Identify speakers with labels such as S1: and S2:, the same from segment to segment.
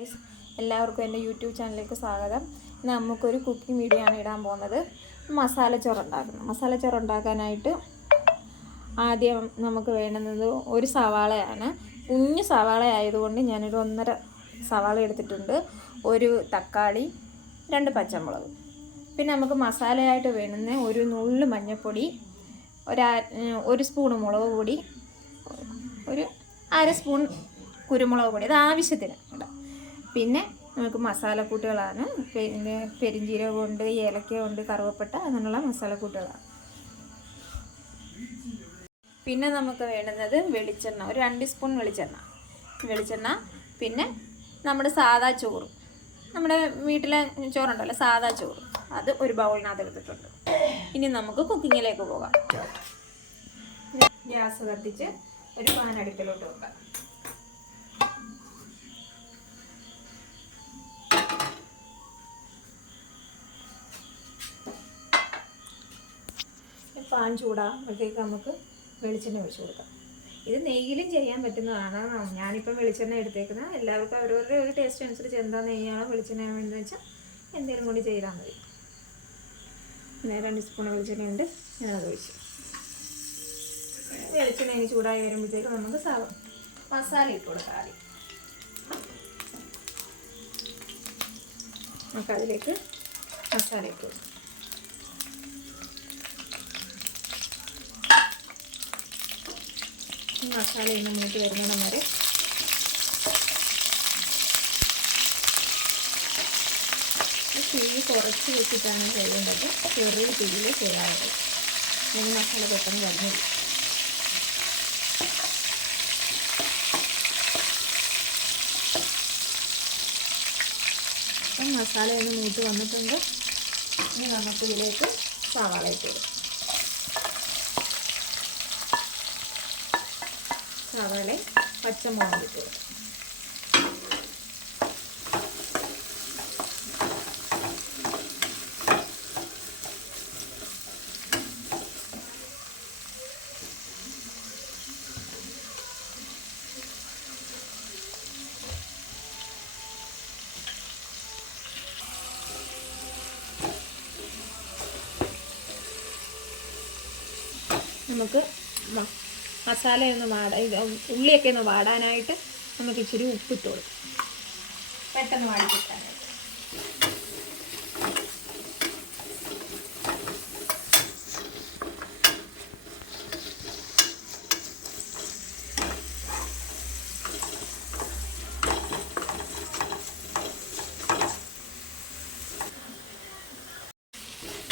S1: Guys എല്ലാവർക്കും എന്റെ YouTube ചാനലിലേക്ക് സ്വാഗതം. ഇന്ന് നമുക്കൊരു കുക്കിംഗ് വീഡിയോ ആണ് ഇടാൻ പോകുന്നത്. മസാല ചോറ് ഉണ്ടാക്കുന്നത് മസാല ചോറ് ഉണ്ടാക്കാനായിട്ട് ആദ്യം നമുക്ക് വേണ്ടുന്നത് ഒരു സവാളയാണ്. കുഞ്ഞു സവാള ആയതുകൊണ്ട് ഞാനൊരു ഒന്നര സവാള എടുത്തിട്ടുണ്ട്. ഒരു തക്കാളി രണ്ട് പച്ചമുളക്. പിന്നെ നമുക്ക് മസാലയായിട്ട് വേണ്ടുന്ന ഒരു നുള്ളു മഞ്ഞൾപ്പൊടി ഒരു ഒരു സ്പൂൺ മുളക് പൊടി ഒരു അര സ്പൂൺ കുരുമുളക് പൊടി. അത് ആവശ്യത്തിന് പിന്നെ നമുക്ക് മസാലക്കൂട്ടുകളാണ്. പിന്നെ പെരിഞ്ജീരകമുണ്ട് ഏലക്കയുണ്ട് കറുവപ്പട്ട അങ്ങനെയുള്ള മസാലക്കൂട്ടുകളാണ്. പിന്നെ നമുക്ക് വേണ്ടുന്നത് വെളിച്ചെണ്ണ. ഒരു രണ്ട് സ്പൂൺ വെളിച്ചെണ്ണ. വെളിച്ചെണ്ണ പിന്നെ നമ്മുടെ സാദാ ചോറ്. നമ്മുടെ വീട്ടിലെ ചോറുണ്ടല്ലോ സാദാ ചോറ്. അത് ഒരു ബൗളിനകത്ത് എടുത്തിട്ടുണ്ട്. ഇനി നമുക്ക് കുക്കിങ്ങിലേക്ക് പോകാം. ഗ്യാസ് കത്തിച്ച് ഒരു പാൻ വെക്കാം. പാൻ ചൂടാകുമ്പോഴത്തേക്ക് നമുക്ക് വെളിച്ചെണ്ണ ഒഴിച്ചു കൊടുക്കാം. ഇത് നെയ്യിലും ചെയ്യാൻ പറ്റുന്നതാണ്. ഞാനിപ്പം വെളിച്ചെണ്ണ എടുത്തേക്കുന്നത് എല്ലാവർക്കും അവരവരുടെ ഒരു ടേസ്റ്റ് അനുസരിച്ച് എന്താ നെയ്യാണോ വെളിച്ചെണ്ണ വേണ്ടതെന്ന് വെച്ചാൽ എന്തെങ്കിലും കൂടി ചെയ്താൽ മതി. നേരെ രണ്ട് സ്പൂൺ വെളിച്ചെണ്ണ ഉണ്ട്. ഞാനത് ഒഴിച്ചു. വെളിച്ചെണ്ണ ഇനി ചൂടായി വരുമ്പോഴത്തേക്ക് നമുക്ക് സവ മസാല ഇട്ട് കൊടുക്കാം ആദ്യം. നമുക്ക് അതിലേക്ക് മസാല ഇട്ട് കൊടുക്കാം. മസാല ഇന്ന് മൂട്ട് വരുന്നിടം വരെ തീ കുറച്ച് വെച്ചിട്ടാണ് ചെയ്യേണ്ടത് ചെറിയ തീയിൽ ചെയ്യാറുള്ളത് അല്ലെങ്കിൽ മസാല പെട്ടെന്ന് വരുന്നില്ല മസാല ഒന്ന് മൂത്ത് വന്നിട്ടുണ്ട്. ഇനി നമുക്ക് ഇതിലേക്ക് സവാള ഇട്ട് സവാള പച്ചമുളക് ഇട്ട് കൊടുക്കാം നമുക്ക് മ- വാടാ ഉള്ളിയൊക്കെ ഒന്ന് വാടാനായിട്ട് നമുക്ക് ഇച്ചിരി ഉപ്പിട്ട് കൊടുക്കും പെട്ടെന്ന് വാടി കിട്ടാനായിട്ട്.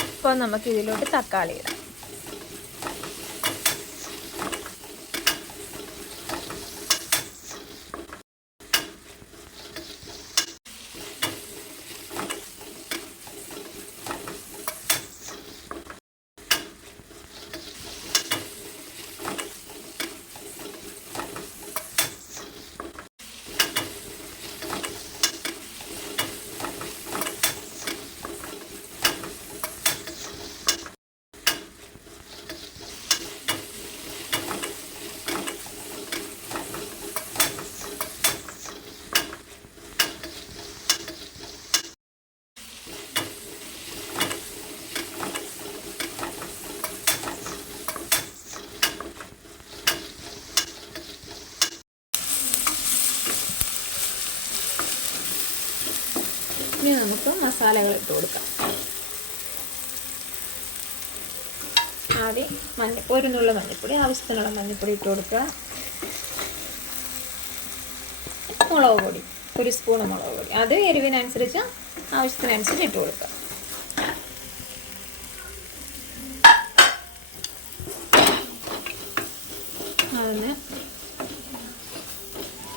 S1: അപ്പോൾ നമുക്ക് ഇതിലോട്ട് തക്കാളി ഇടാം ഇനി നമുക്ക് മസാലകൾ ഇട്ട് കൊടുക്കാം. ആദ്യം മഞ്ഞ ഒരു നുള്ള മഞ്ഞൾപ്പൊടി ആവശ്യത്തിനുള്ള മഞ്ഞൾപ്പൊടി ഇട്ട് കൊടുക്കുക. മുളക് പൊടി ഒരു സ്പൂൺ മുളക് പൊടി. അത് എരിവിനനുസരിച്ച് ആവശ്യത്തിനനുസരിച്ച് ഇട്ട് കൊടുക്കുക. അതൊന്ന്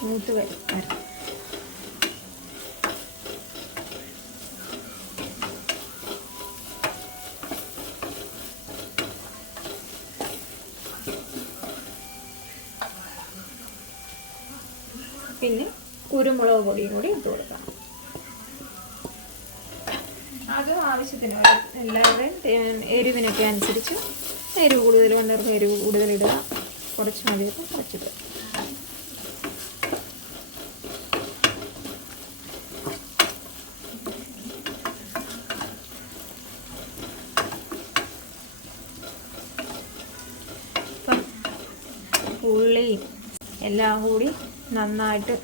S1: മൂത്ത് വരും. പിന്നെ കുരുമുളക് പൊടിയും കൂടി ഇട്ട് കൊടുക്കാം അതും ആവശ്യത്തിന് എല്ലാവരുടെയും എരിവിനൊക്കെ അനുസരിച്ച് എരിവ് കൂടുതൽ കൊണ്ടവർക്ക് എരിവ് കൂടുതലിടുക കുറച്ച് മതിയൊക്കെ കുറച്ചിടുക ഉള്ളിയും എല്ലാം കൂടി നന്നായിട്ട്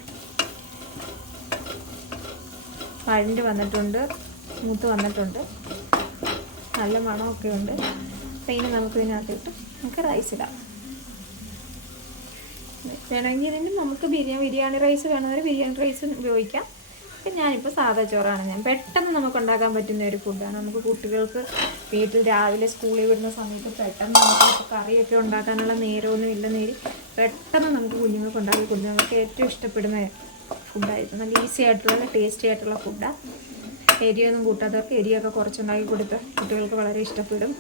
S1: വഴണ്ട് വന്നിട്ടുണ്ട് മൂത്ത് വന്നിട്ടുണ്ട്. നല്ല മണമൊക്കെ ഉണ്ട്. അപ്പം ഇനി നമുക്ക് ഇതിനകത്തിട്ട് നമുക്ക് റൈസ് ഇടാം. വേണമെങ്കിൽ ഇതിന് നമുക്ക് ബിരിയാണി ബിരിയാണി റൈസ് വേണമെങ്കിൽ ബിരിയാണി റൈസ് ഉപയോഗിക്കാം. ഇപ്പം ഞാനിപ്പോൾ സാധാ ചോറാണ്. ഞാൻ പെട്ടെന്ന് നമുക്ക് ഉണ്ടാക്കാൻ പറ്റുന്ന ഒരു ഫുഡാണ് നമുക്ക് കുട്ടികൾക്ക് വീട്ടിൽ രാവിലെ സ്കൂളിൽ വിടുന്ന സമയത്ത് പെട്ടെന്ന് നമുക്ക് കറിയൊക്കെ ഉണ്ടാക്കാനുള്ള നേരമൊന്നും ഇല്ല നേരി പെട്ടെന്ന് നമുക്ക് കുഞ്ഞുങ്ങൾക്ക് ഉണ്ടാക്കി കുഞ്ഞുങ്ങൾക്ക് ഏറ്റവും ഇഷ്ടപ്പെടുന്ന ഫുഡായിരുന്നു. നല്ല ഈസി ആയിട്ടുള്ള നല്ല ടേസ്റ്റി ആയിട്ടുള്ള ഫുഡാണ് എരിയൊന്നും കൂട്ടാത്തവർക്ക് എരിയൊക്കെ കുറച്ചുണ്ടാക്കി കൊടുത്ത് കുട്ടികൾക്ക് വളരെ ഇഷ്ടപ്പെടും.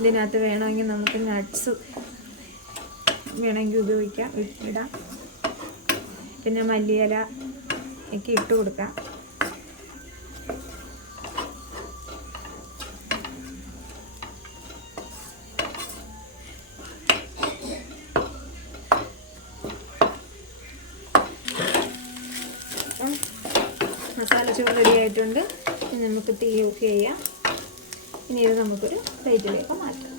S1: ഇതിനകത്ത് വേണമെങ്കിൽ നമുക്ക് നട്ട്സ് വേണമെങ്കിൽ ഉപയോഗിക്കാം. ഇടാം. പിന്നെ മല്ലിയില ഒക്കെ ഇട്ട് കൊടുക്കാം. ചോറ് റെഡി ആയിട്ടുണ്ട് ഇനി നമുക്ക് തീ ഓഫ് ചെയ്യാം. ഇനി ഇത് നമുക്കൊരു പ്ലേറ്റിലേക്ക് മാറ്റാം.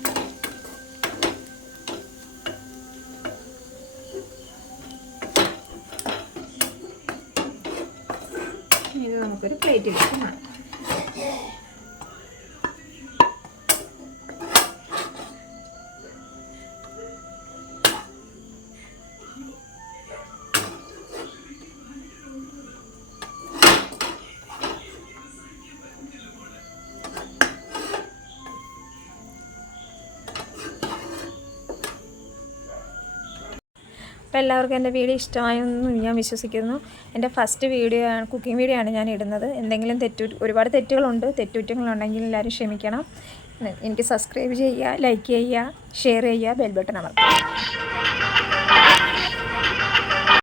S1: ഇത് നമുക്കൊരു പ്ലേറ്റിലേക്ക് മാറ്റാം. അപ്പോൾ എല്ലാവർക്കും എന്റെ വീഡിയോ ഇഷ്ടമായെന്ന് ഞാൻ വിശ്വസിക്കുന്നു. എന്റെ ഫസ്റ്റ് വീഡിയോ ആണ് കുക്കിംഗ് വീഡിയോ ആണ് ഞാൻ ഇടുന്നത്. എന്തെങ്കിലും തെറ്റു ഒരുപാട് തെറ്റുകളുണ്ട് തെറ്റുറ്റങ്ങളുണ്ടെങ്കിൽ എല്ലാവരും ക്ഷമിക്കണം. എനിക്ക് സബ്സ്ക്രൈബ് ചെയ്യുക ലൈക്ക് ചെയ്യുക ഷെയർ ചെയ്യുക ബെൽ ബട്ടൺ അമർത്തുക.